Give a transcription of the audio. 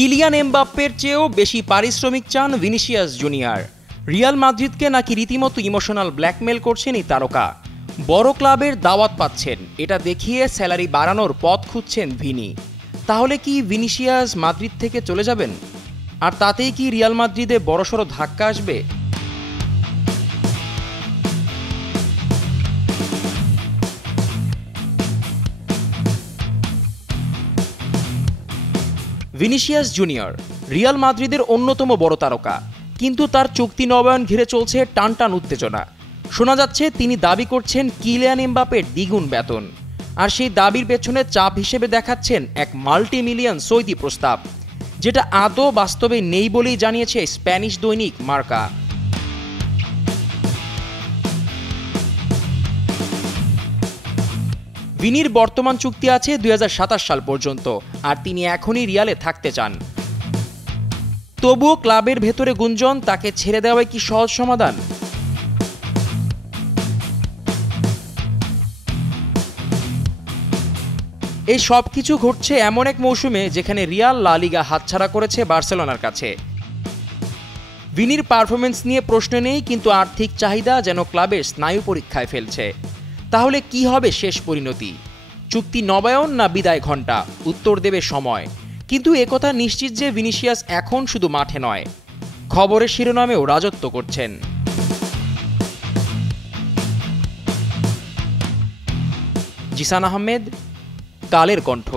Kylian এমবাপ্পের চেয়েও বেশি পারিশ্রমিক চান ভিনিসিয়াস জুনিয়র। রিয়াল মাদ্রিদকে নাকি রীতিমতো ইমোশনাল ব্ল্যাকমেল করছেন এই তারকা। বড় ক্লাবের দাওয়াত পাচ্ছেন, এটা দেখিয়ে স্যালারি বাড়ানোর পথ খুঁজছেন ভিনি। তাহলে কি ভিনিসিয়াস মাদ্রিদ থেকে চলে যাবেন? আর তাতেই কি রিয়াল মাদ্রিদে বড়সড় ধাক্কা আসবে? ভিনিসিয়াস জুনিয়র রিয়াল মাদ্রিদের অন্যতম বড় তারকা, কিন্তু তার চুক্তি নবায়ন ঘিরে চলছে টানটান উত্তেজনা। শোনা যাচ্ছে তিনি দাবি করছেন কিলিয়ান এমবাপ্পের দ্বিগুণ বেতন, আর সেই দাবির পেছনে চাপ হিসেবে দেখাচ্ছেন এক মাল্টিমিলিয়ন সৌদি প্রস্তাব, যেটা আদৌ বাস্তবে নেই বলেই জানিয়েছে স্প্যানিশ দৈনিক মার্কা। ভিনির বর্তমান চুক্তি আছে 2027 সাল পর্যন্ত, আর তিনি এখনই রিয়ালে থাকতে চান। তবুও ক্লাবের ভেতরে গুঞ্জন, তাকে ছেড়ে দেওয়াই কি সহজ সমাধান? এই সব কিছু ঘটছে এমন এক মৌসুমে যেখানে রিয়াল লা লিগা হাতছাড়া করেছে বার্সেলোনার কাছে। ভিনির পারফরমেন্স নিয়ে প্রশ্ন নেই, কিন্তু আর্থিক চাহিদা যেন ক্লাবের স্নায়ু পরীক্ষায় ফেলছে। তাহলে কি হবে শেষ পরিণতি? চুক্তি নবায়ন না বিদায় ঘণ্টা? উত্তর দেবে সময়। কিন্তু একথা নিশ্চিত যে ভিনিসিয়াস এখন শুধু মাঠে নয়, খবরের শিরোনামেও রাজত্ব করছেন। জিসান আহমেদ, কালের কণ্ঠ।